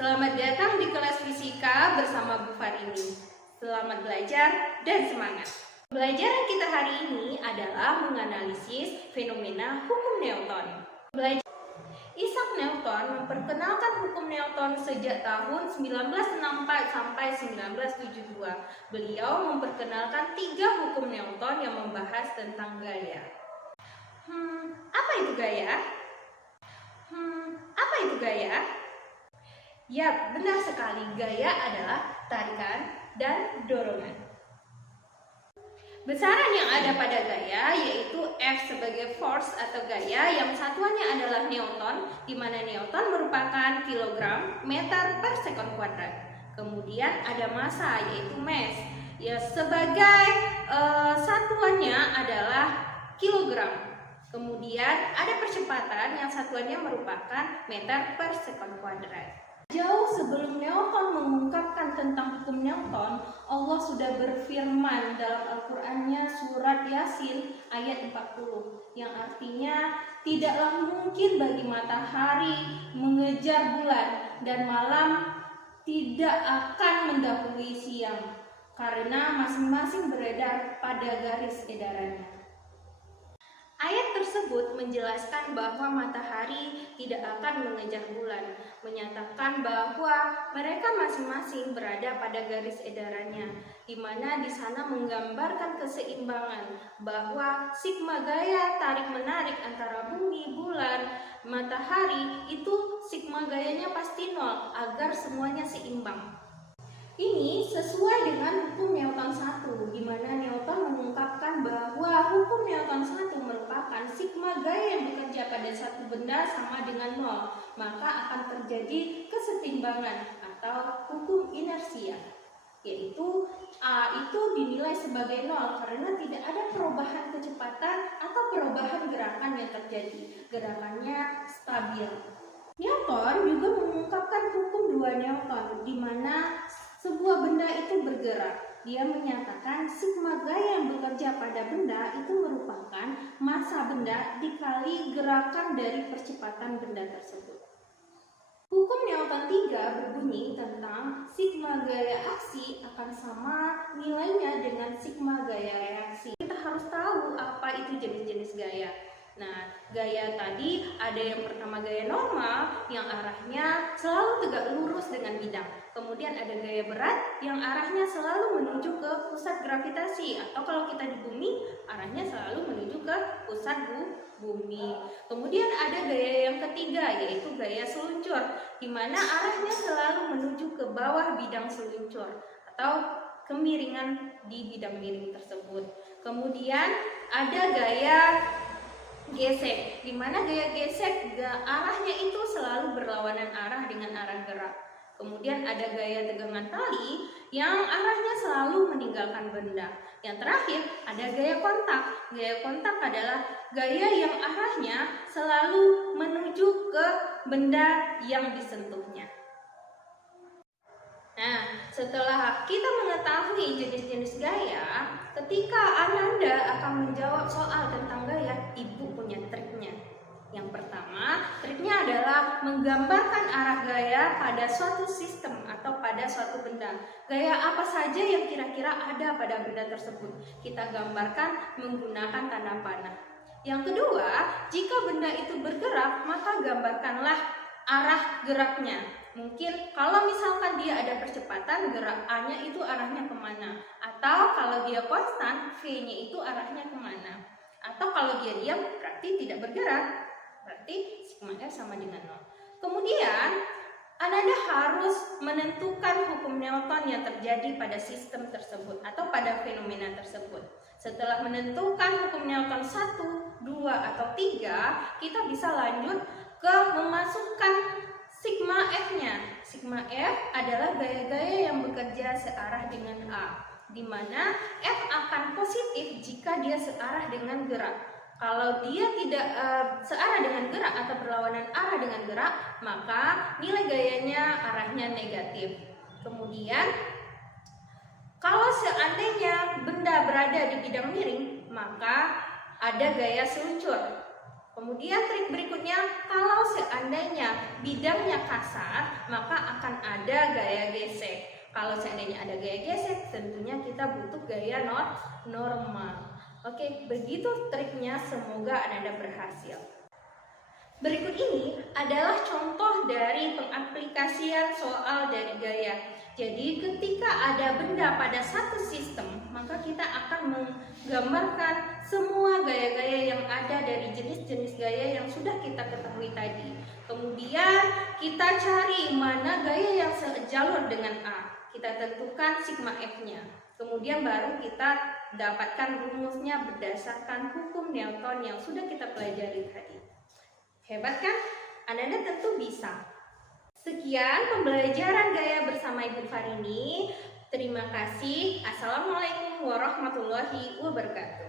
Selamat datang di kelas fisika bersama Bu Farini. Selamat belajar dan semangat. Pelajaran kita hari ini adalah menganalisis fenomena hukum Newton. Isaac Newton memperkenalkan hukum Newton sejak tahun 1964 sampai 1972. Beliau memperkenalkan 3 hukum Newton yang membahas tentang gaya. Apa itu gaya? Apa itu gaya? Ya, benar sekali. Gaya adalah tarikan dan dorongan. Besaran yang ada pada gaya yaitu F sebagai force atau gaya yang satuannya adalah Newton, di mana Newton merupakan kilogram meter per sekon kuadrat. Kemudian ada massa yaitu mass. Ya, sebagai satuannya adalah kilogram. Kemudian ada percepatan yang satuannya merupakan meter per sekon kuadrat. Jauh sebelum Newton mengungkapkan tentang hukum Newton, Allah sudah berfirman dalam Al-Qur'annya surat Yasin ayat 40 yang artinya tidaklah mungkin bagi matahari mengejar bulan dan malam tidak akan mendahului siang karena masing-masing beredar pada garis edarannya. Ayat tersebut menjelaskan bahwa matahari tidak akan mengejar bulan, menyatakan bahwa mereka masing-masing berada pada garis edarannya, di mana di sana menggambarkan keseimbangan bahwa sigma gaya tarik-menarik antara bumi, bulan, matahari itu sigma gayanya pasti 0 agar semuanya seimbang. Ini sesuai dengan hukum Newton 1, di mana Newton mengungkapkan bahwa hukum Newton 1 merupakan sigma gaya yang bekerja pada satu benda sama dengan 0, maka akan terjadi kesetimbangan atau hukum inersia, yaitu A itu dinilai sebagai 0 karena tidak ada perubahan kecepatan atau perubahan gerakan yang terjadi, gerakannya stabil. Newton juga mengungkapkan hukum 2 Newton, di mana sebuah benda itu bergerak. Dia menyatakan sigma gaya yang bekerja pada benda itu merupakan massa benda dikali gerakan dari percepatan benda tersebut. Hukum Newton 3 berbunyi tentang sigma gaya aksi akan sama nilainya dengan sigma gaya reaksi. Kita harus tahu apa itu jenis-jenis gaya. Nah, gaya tadi ada yang pertama gaya normal yang arahnya selalu tegak lurus dengan bidang. Kemudian ada gaya berat yang arahnya selalu menuju ke pusat gravitasi, atau kalau kita di bumi arahnya selalu menuju ke pusat bumi. Kemudian ada gaya yang ketiga yaitu gaya seluncur, di mana arahnya selalu menuju ke bawah bidang seluncur atau kemiringan di bidang miring tersebut. Kemudian ada gaya gesek, di mana gaya gesek arahnya itu selalu berlawanan arah dengan arah gerak. Kemudian ada gaya tegangan tali yang arahnya selalu meninggalkan benda. Yang terakhir ada gaya kontak. Gaya kontak adalah gaya yang arahnya selalu menuju ke benda yang disentuhnya. Nah, setelah kita mengetahui jenis-jenis gaya, ketika Ananda akan menjawab soal tentang gaya, Ibu punya triknya. Yang pertama, triknya adalah menggambarkan arah gaya pada suatu sistem atau pada suatu benda. Gaya apa saja yang kira-kira ada pada benda tersebut, kita gambarkan menggunakan tanda panah. Yang kedua, jika benda itu bergerak, maka gambarkanlah arah geraknya. Mungkin kalau misalkan dia ada percepatan, gerak A-nya itu arahnya kemana. Atau kalau dia konstan, V-nya itu arahnya kemana. Atau kalau dia diam, berarti tidak bergerak. Berarti sigma F sama dengan 0. Kemudian, Ananda harus menentukan hukum Newton yang terjadi pada sistem tersebut atau pada fenomena tersebut. Setelah menentukan hukum Newton 1, 2, atau 3, kita bisa lanjut ke memasukkan sigma F-nya. Sigma F adalah gaya-gaya yang bekerja searah dengan A, di mana F akan positif jika dia searah dengan gerak. Kalau dia tidak searah dengan gerak atau berlawanan arah dengan gerak, maka nilai gayanya arahnya negatif. Kemudian, kalau seandainya benda berada di bidang miring, maka ada gaya seluncur. Kemudian trik berikutnya, kalau seandainya bidangnya kasar, maka akan ada gaya gesek. Kalau seandainya ada gaya gesek, tentunya kita butuh gaya normal. Oke, begitu triknya, semoga Ananda berhasil. Berikut ini adalah contoh dari pengaplikasian soal dari gaya. Jadi ketika ada benda pada satu sistem, maka kita akan menggambarkan semua gaya-gaya yang ada dari jenis-jenis gaya yang sudah kita ketahui tadi. Kemudian kita cari mana gaya yang sejalur dengan A. Kita tentukan sigma F-nya. Kemudian baru kita dapatkan rumusnya berdasarkan hukum Newton yang sudah kita pelajari tadi. Hebat kan? Anda tentu bisa. Sekian pembelajaran gaya bersama Ibu Farini. Terima kasih. Assalamualaikum warahmatullahi wabarakatuh.